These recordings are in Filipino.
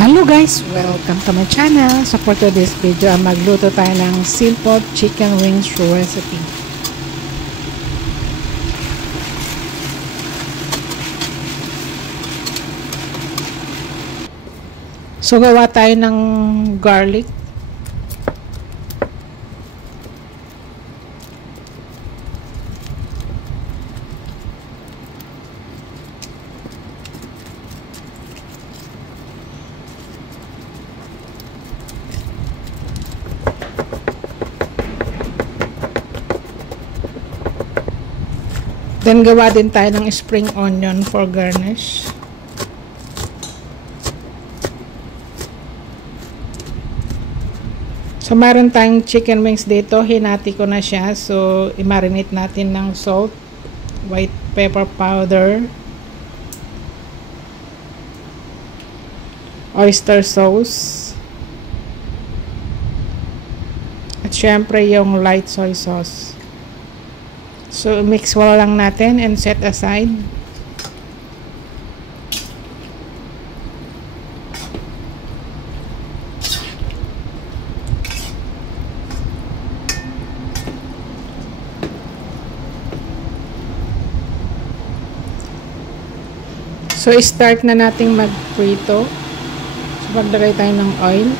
Hello guys! Welcome to my channel. So for today's video, magluto tayo ng simple chicken wings recipe. So gawa tayo ng garlic. Then gawa din tayo ng spring onion for garnish. So meron tayong chicken wings dito, hinati ko na siya. So i-marinate natin ng salt, white pepper powder, oyster sauce, at syempre yung light soy sauce. So, mix well lang natin and set aside. So, start na nating mag-prito. So, maglagay tayo ng oil.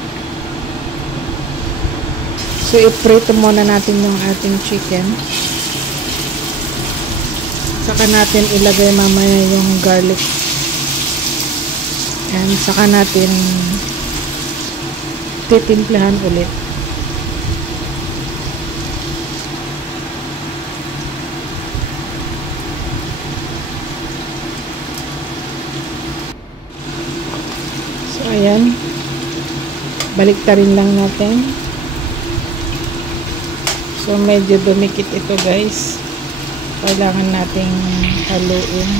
So, i-prito muna natin yung ating chicken. Saka natin ilagay mamaya yung garlic. And saka natin titimplahan ulit. So ayan. Baliktarin lang natin. So medyo dumikit ito guys. Kailangan nating haluin.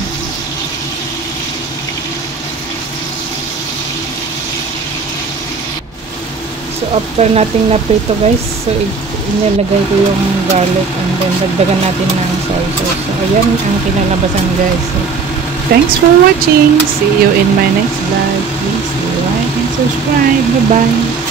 So after nating naprito guys, so inilagay ko yung garlic and then dagdagan natin ng soy sauce. So ayan ang kinalabasan guys. So, thanks for watching. See you in my next vlog. Please like and subscribe. Bye bye.